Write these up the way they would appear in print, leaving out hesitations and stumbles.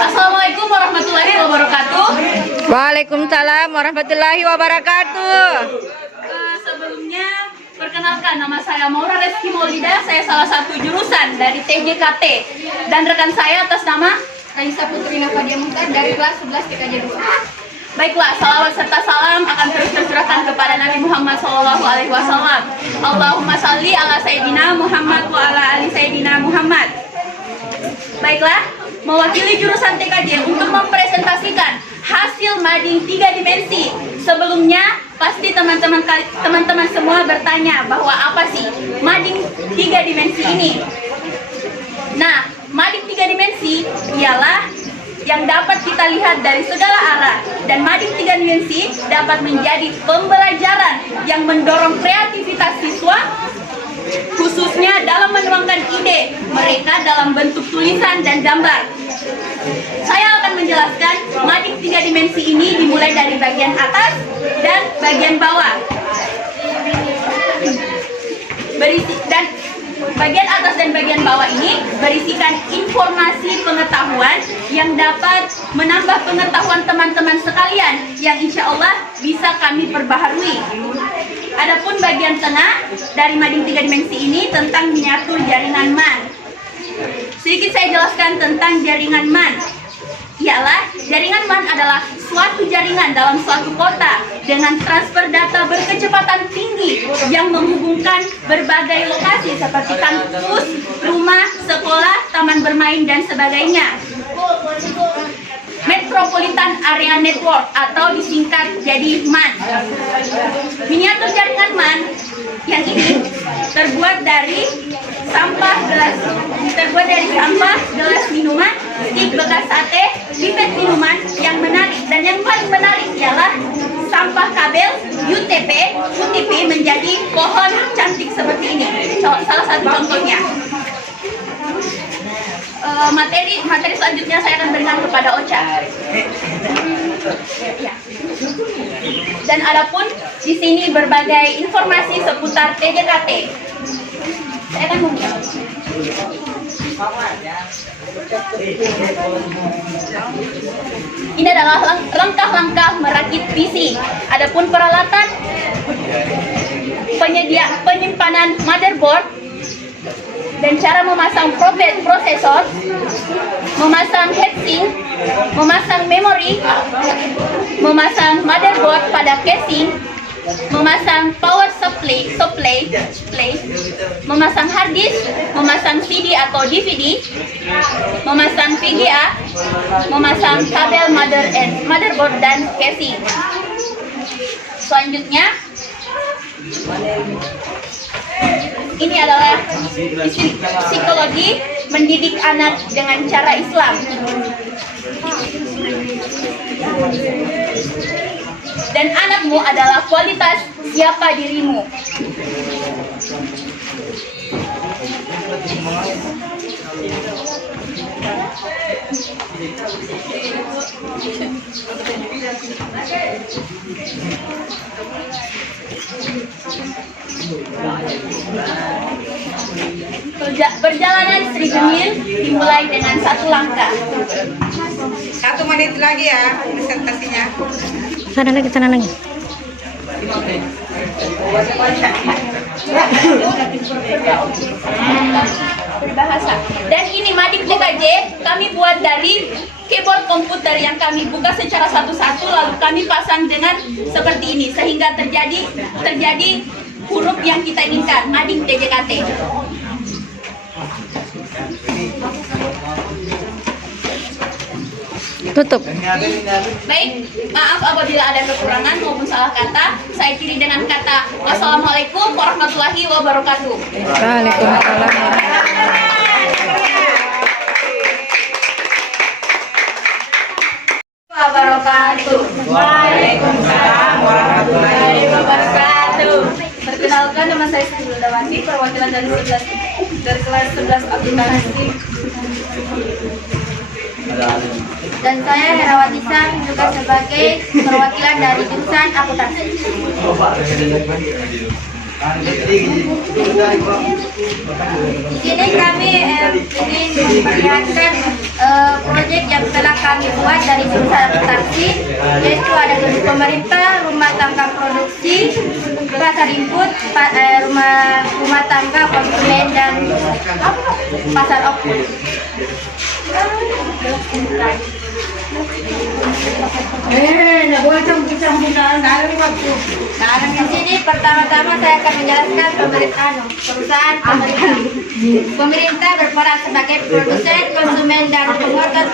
Assalamualaikum warahmatullahi wabarakatuh. Waalaikumsalam warahmatullahi wabarakatuh. Sebelumnya, perkenalkan nama saya Maura Reski Maulida. Saya salah satu jurusan dari TJKT. Dan rekan saya atas nama Raisa Putri Nafadia Muhtar dari kelas 11 TKJ 2. Baiklah, salawat serta salam akan terus tercurahkan kepada Nabi Muhammad SAW. Allahumma salli ala Sayyidina Muhammad wa ala ali Sayyidina Muhammad. Baiklah, mewakili jurusan TKJ untuk mempresentasikan hasil mading 3 dimensi. Sebelumnya, pasti teman-teman semua bertanya bahwa apa sih mading 3 dimensi ini? Nah, mading 3 dimensi ialah yang dapat kita lihat dari segala arah, dan mading 3 dimensi dapat menjadi pembelajaran yang mendorong kreativitas siswa, khususnya dalam menuangkan ide mereka dalam bentuk tulisan dan gambar. Saya akan menjelaskan mading 3 dimensi ini dimulai dari bagian atas dan bagian bawah. Bagian atas dan bagian bawah ini berisikan informasi pengetahuan yang dapat menambah pengetahuan teman-teman sekalian yang insya Allah bisa kami perbaharui. Adapun bagian tengah dari mading 3 dimensi ini tentang miniatur jaringan MAN. Sedikit saya jelaskan tentang jaringan MAN. Ialah jaringan MAN adalah suatu jaringan dalam suatu kota dengan transfer data berkecepatan tinggi yang menghubungkan berbagai lokasi seperti kampus, rumah, sekolah, taman bermain, dan sebagainya. Metropolitan Area Network atau disingkat jadi MAN. Miniatur jaringan MAN yang ini terbuat dari sampah gelas minuman, stik bekas sate, pipet minuman yang menarik, dan yang paling menarik ialah sampah kabel UTP menjadi pohon cantik seperti ini. Salah satu contohnya. Materi selanjutnya saya akan berikan kepada Ocha. Ya. Dan adapun di sini berbagai informasi seputar TJKT. Saya akan memulai. Ini adalah langkah-langkah merakit PC. Adapun peralatan penyimpanan motherboard dan cara memasang prosesor, memasang heatsink, memasang memori, memasang motherboard pada casing, memasang power supply, memasang hard disk, memasang CD atau DVD, memasang VGA, memasang kabel motherboard dan casing. Selanjutnya, ini adalah psikologi mendidik anak dengan cara Islam. Dan anakmu adalah kualitas siapa dirimu. Perjalanan Sri Gemil dimulai dengan satu langkah. 1 menit lagi ya presentasinya. Sana lagi. Berbahasa. Dan ini mading TKJ kami buat dari keyboard komputer yang kami buka secara satu-satu, lalu kami pasang dengan seperti ini sehingga terjadi huruf yang kita inginkan, mading TJKT. Tutup. Baik, maaf apabila ada kekurangan maupun salah kata. Saya kiri dengan kata Wassalamualaikum warahmatullahi wabarakatuh. Waalaikumsalam wabarakatuh. Waalaikumsalam warahmatullahi wabarakatuh. Perkenalkan, nama saya Siti Wildawati, perwakilan dari kelas 11 aplikasi. Dan saya Herawati San, juga sebagai perwakilan dari jurusan akuntansi. Di sini kami ingin memperlihatkan proyek yang telah kami buat dari jurusan akuntansi, yaitu ada gedung pemerintah, rumah tangga produksi, pasar input, rumah tangga konsumen, dan pasar output. Di sini pertama-tama saya akan menjelaskan perusahaan pemerintah. Pemerintah berperan sebagai produsen, konsumen, dan penguatan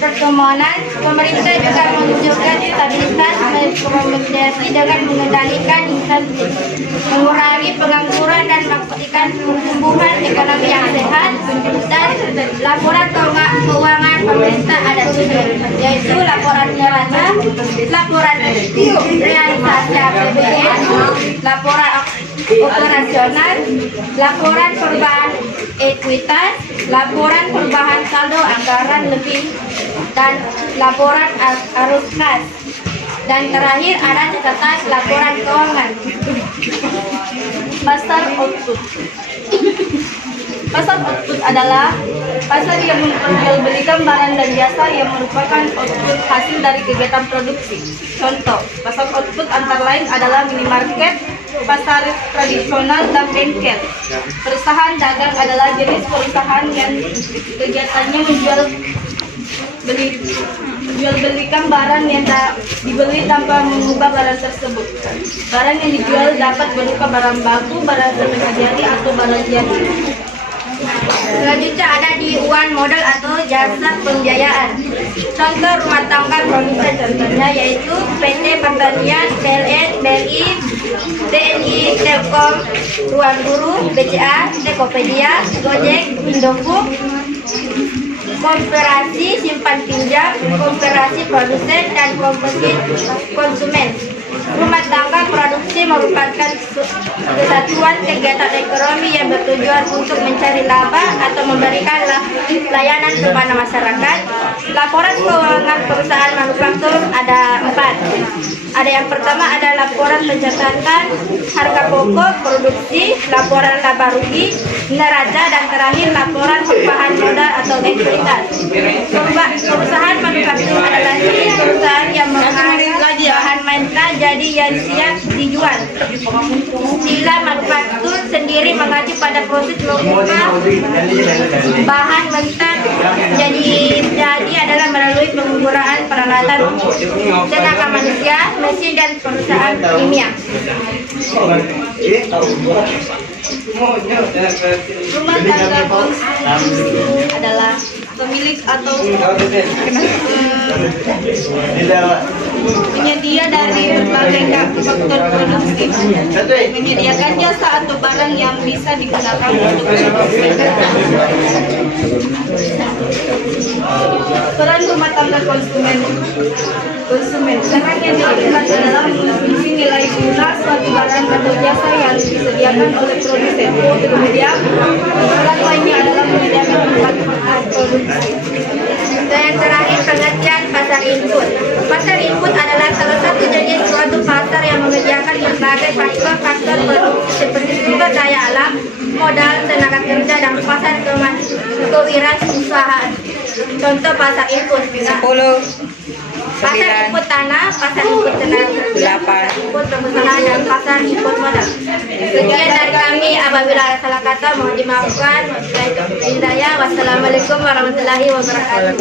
permohonan. Pemerintah juga menunjukkan stabilitas mengakomodasi dengan mengendalikan insentif, mengurangi pengangguran dan memastikan pertumbuhan ekonomi yang sehat. Dan laporan keuangan pemerintah ada 7, yaitu laporan neraca, laporan realisasi APBN, laporan operasional, laporan perubahan ekuitas, laporan perubahan saldo anggaran lebih, dan laporan arus kas. Dan terakhir ada catatan laporan keuangan. Pasar output. Pasar output adalah pasar yang memperjualbelikan barang dan jasa yang merupakan output hasil dari kegiatan produksi. Contoh, pasar output antara lain adalah minimarket, pasar tradisional, dan bengkel. Perusahaan dagang adalah jenis perusahaan yang kegiatannya belikan barang yang dibeli tanpa mengubah barang tersebut. Barang yang dijual dapat berupa barang baku, barang setengah jadi, atau barang jadi. Selanjutnya ada di uang modal atau jasa pembiayaan. Contoh rumah tangga produsen contohnya yaitu PT Pertanian, PLN, BRI, TNI, Telkom, Ruang Guru, BCA, Tokopedia, Gojek, Indofood, Koperasi simpan pinjam, koperasi produsen, dan koperasi konsumen. Rumah tangga produksi merupakan kesatuan kegiatan ekonomi yang bertujuan untuk mencari laba atau memberikan layanan kepada masyarakat. Laporan keuangan perusahaan manufaktur ada 4. Ada yang pertama ada laporan pencatatan harga pokok produksi, laporan laba rugi, neraca, dan terakhir laporan perubahan modal atau ekuitas. Perusahaan manufaktur adalah jenis perusahaan yang menghasilkan bahan mentah jadi yang siap dijual. Istilah manufaktur sendiri mengacu pada proses mengubah bahan mentah jadi adalah melalui penggunaan peralatan tenaga manusia, mesin, dan perusahaan kimia. Rumah tangga konsumsi adalah pemilik atau penyedia dari berbagai faktor produksi, menyediakan jasa atau barang yang bisa digunakan untuk produksi. Peran rumah tangga konsumen. Peran yang dilakukan adalah mengonsumsi nilai guna suatu barang atau jasa yang disediakan oleh produsen. Kemudian, peran lainnya adalah menyediakan tempat produksi. Dan yang terakhir pengertian pasar input. Pasar input adalah salah satu jenis suatu pasar yang menyediakan berbagai faktor-faktor produksi seperti sumber daya alam, modal, tenaga kerja, dan pasar kewirausahaan. Contoh pasar input. 10, Pasar input tanah, pasar input tenaga kerja, pasar input perusahaan, dan pasar input modal. Sekian dari kami. Apabila ada salah kata mohon dimaafkan. Wassalamualaikum warahmatullahi wabarakatuh.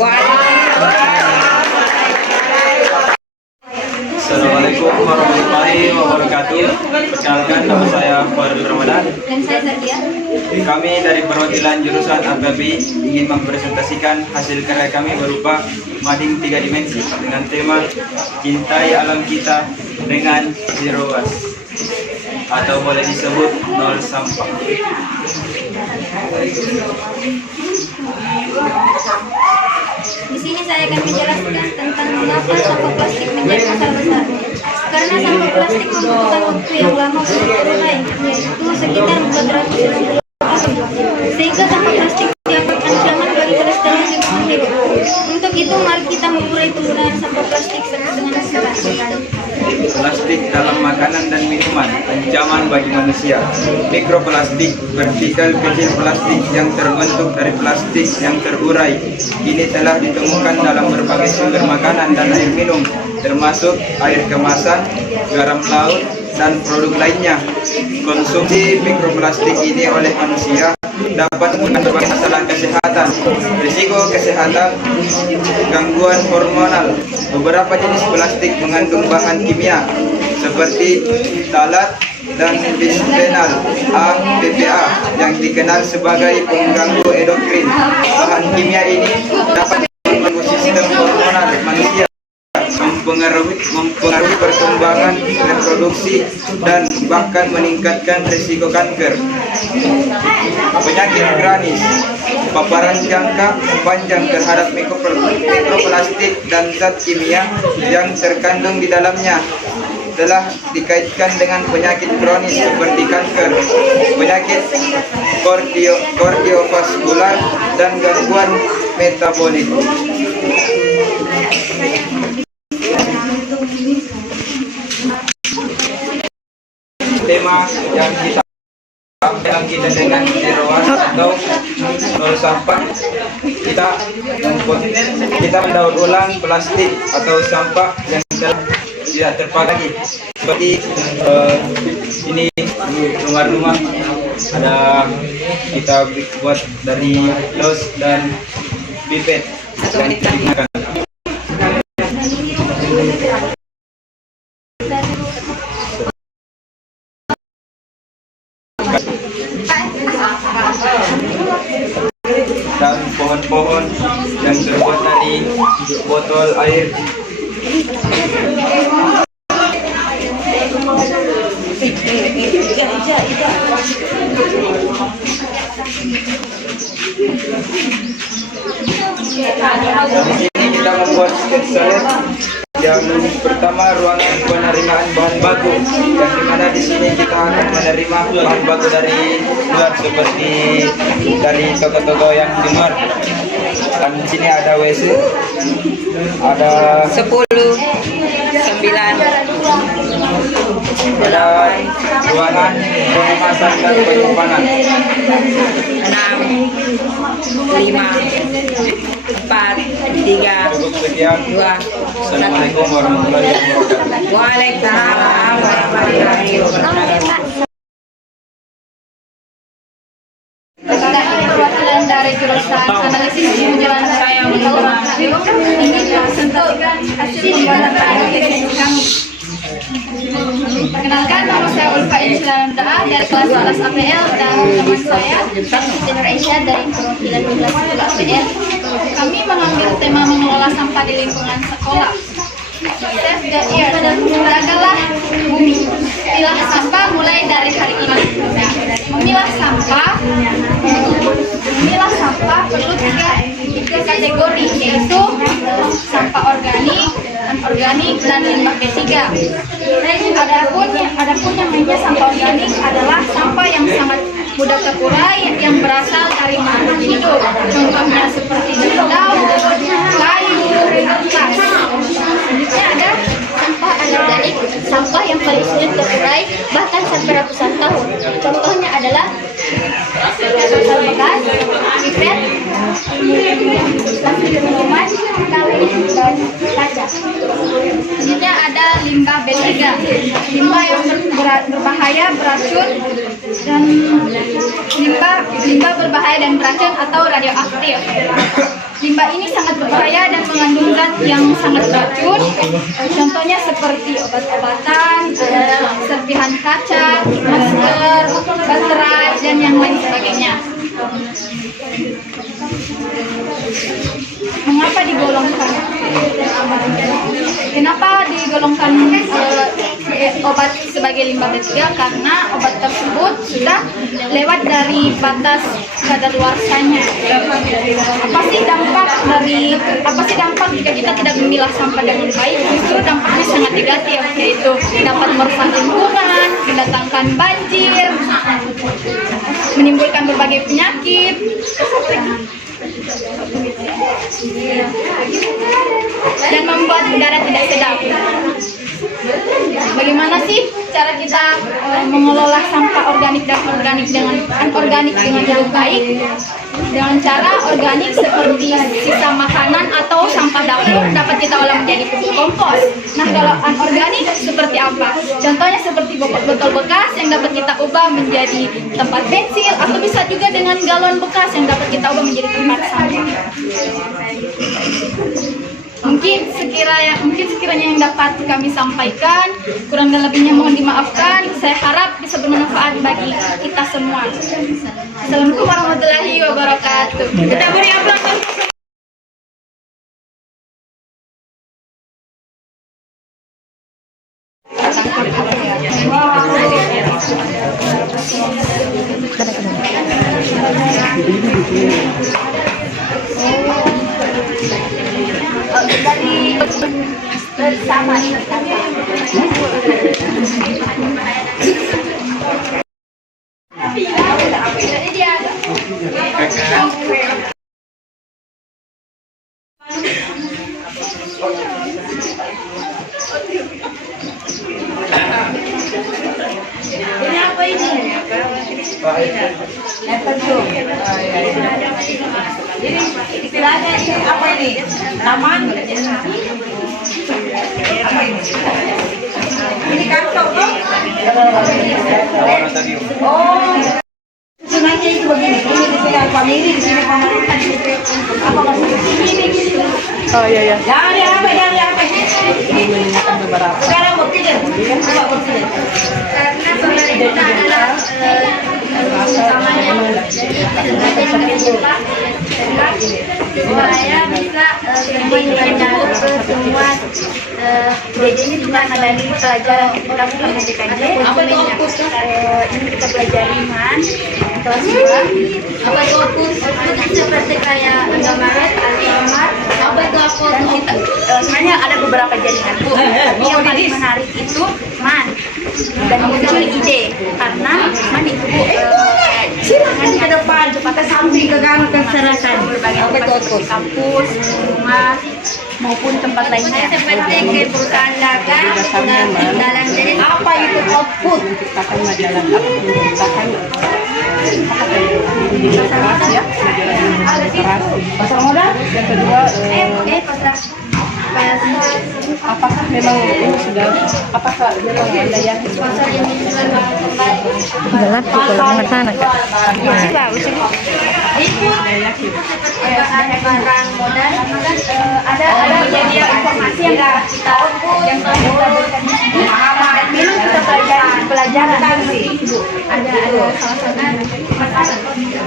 Assalamualaikum warahmatullahi wabarakatuh. Perkenalkan, nama saya Farul Ramadan. Dan saya Zakia. Kami dari perwakilan jurusan APBI ingin mempresentasikan hasil karya kami berupa mading 3 dimensi dengan tema cintai alam kita dengan zero waste, atau boleh disebut nol sampah. Di sini saya akan menjelaskan tentang mengapa sampah plastik menjadi masalah besar. Karena sampah plastik membutuhkan waktu yang lama untuk terurai, yaitu sekitar 460 tahun. Sehingga sampah plastik dianggap ancaman bagi kelestarian lingkungan hidup. Untuk itu, mari kita mengurai penggunaan sampah plastik dengan segera. plastik dalam makanan dan minuman, ancaman bagi manusia. Mikroplastik, partikel kecil plastik yang terbentuk dari plastik yang terurai, ini telah ditemukan dalam berbagai sumber makanan dan air minum, termasuk air kemasan, garam laut, dan produk lainnya. Konsumsi mikroplastik ini oleh manusia dapat menimbulkan berbagai masalah kesehatan, risiko kesehatan, gangguan hormonal. Beberapa jenis plastik mengandung bahan kimia seperti talat dan bisphenol A, BPA yang dikenal sebagai pengganggu endokrin. Bahan kimia ini dapat mengganggu sistem hormonal manusia, mempengaruhi perkembangan reproduksi, dan bahkan meningkatkan risiko kanker. Penyakit kronis, paparan jangka panjang terhadap mikroplastik dan zat kimia yang terkandung di dalamnya telah dikaitkan dengan penyakit kronis seperti kanker, penyakit kardiovaskular, dan gangguan metabolik. Tema yang kita dengan zero waste atau nol sampah, kita mendaur ulang plastik atau sampah yang tidak terpakai lagi. Seperti ini rumah-rumah ada kita buat dari los dan pipet yang digunakan. Dan pohon-pohon yang terbuat dari botol air. Di sini kita membuat sketsa yang pertama, ruangan penerimaan bahan baku, yang dimana di sini kita akan menerima bahan baku dari luar seperti dari toko-toko yang di luar. Dan di sini ada WC, ada 10, 9, ada ruangan pengemasan dan penyimpanan. 6, 5, 4, 3, Cukup sekian. 2, 1. Assalamualaikum warahmatullahi wabarakatuh. Waalaikumsalam warahmatullahi wabarakatuh. Perwakilan dari jurusan analisis penjualan saya ingin presentasikan hasil pembuatan PNS kami. Perkenalkan, nama saya Ulfa Insyaallah dari kelas 11 APL dan teman saya Jenur Aisyah dari perwakilan kelas 10 APL. Kami mengambil tema mengelola sampah di lingkungan sekolah. Save the earth, jagalah bumi. Pilah sampah mulai dari hari ini. Memilah sampah perlu tiga kategori, yaitu sampah organik, anorganik, dan limbah B3. Adapun yang namanya sampah organik adalah sampah yang sangat mudah terurai yang berasal dari makhluk hidup. Contohnya seperti daun, kayu, kertas. Selanjutnya ada sampah anorganik, sampah yang paling sulit terurai bahkan sampai ratusan tahun. Contohnya adalah botol bekas, pipet, plastik minuman, kaleng, dan kaca. Selanjutnya ada limbah B3, limbah yang berbahaya, beracun, dan limbah berbahaya dan beracun atau radioaktif. Limbah ini sangat berbahaya dan mengandung zat yang sangat beracun. Contohnya seperti obat-obatan, serpihan kaca, masker, baterai, dan yang lain sebagainya. Mengapa digolongkan? Kenapa digolongkan obat sebagai limbah B3? Karena obat tersebut sudah lewat dari batas kadaluarsanya. Apa sih dampak jika kita tidak memilah sampah dengan baik? Justru dampaknya sangat negatif, yaitu dapat merusak lingkungan, mendatangkan banjir, menimbulkan berbagai penyakit, dan membuat udara tidak sedap. Bagaimana sih cara kita mengelola sampah organik dan anorganik dengan yang baik? Dengan cara organik seperti sisa makanan atau sampah dapur dapat kita olah menjadi pupuk kompos. Nah, kalau anorganik seperti apa? Contohnya seperti botol bekas yang dapat kita ubah menjadi tempat pensil, atau bisa juga dengan galon bekas yang dapat kita ubah menjadi tempat sampah. Mungkin sekiranya yang dapat kami sampaikan, kurang dan lebihnya mohon dimaafkan. Saya harap bisa bermanfaat bagi kita semua. Assalamualaikum warahmatullahi wabarakatuh. Kita beri aplaus. Dari bersama ini apa ini? Jadi istilahnya ini apa ini? Taman? Apa ini? Ini kantong tuh? Oh, sunahnya itu begini. Ini di sini family, di sini pemerintah, di sini apa maksudnya? Ini gitu. Oh iya ya. Jangan apa? Sekarang bukti deh. Coba bukti deh. Karena pemerintah adalah utamanya supaya bisa mencakup ke semua jadi ini bukan dari pelajaran kita lakukan di KJ. Ini kita pelajari kelas 2. Apa itu fokus? Seperti kayak Indomaret, Alfamart. Apa itu fokus? Sebenarnya ada beberapa jaringan Bu. Yang paling menarik itu MAN dan muncul ide karena MAN itu Bu. Silakan ke depan, cepat ke samping ke kanan ke seratan berbagai tempat seperti kampus, rumah maupun tempat lainnya. Seperti ke perusahaan dagang dalam jadi apa itu output? Menciptakan majalah menciptakan demokrasi ya, majalah demokrasi. Pasar modal. Yang kedua, apakah memang ini sudah apakah memang ada yang Gelap tuh kalau nomor sana. barang modal ada media informasi yang kita yang memang kita pelajaran ibu ada salah pasar yang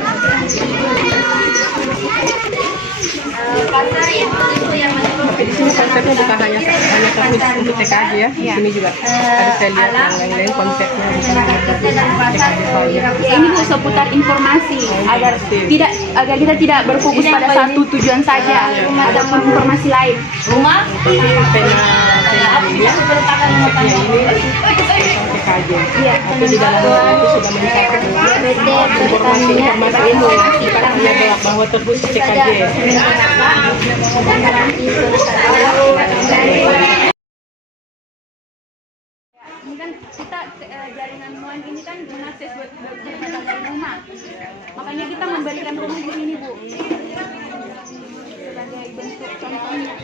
Oke, di sini konsepnya bukan hanya khusus untuk TKJ ya. Di sini juga ada saya lihat yang lain-lain konsepnya Ini Bu seputar informasi agar kita tidak berfokus pada satu tujuan saja, ada informasi lain. Rumah ini TKJ. Tapi di dalamnya itu sudah mencakup informasi ini bukan hanya bahwa terkhusus TKJ. Ini kan kita jaringan MOAN ini kan mengakses buat rumah. Makanya kita memberikan rumah di sini Bu. Sebagai bentuk contohnya.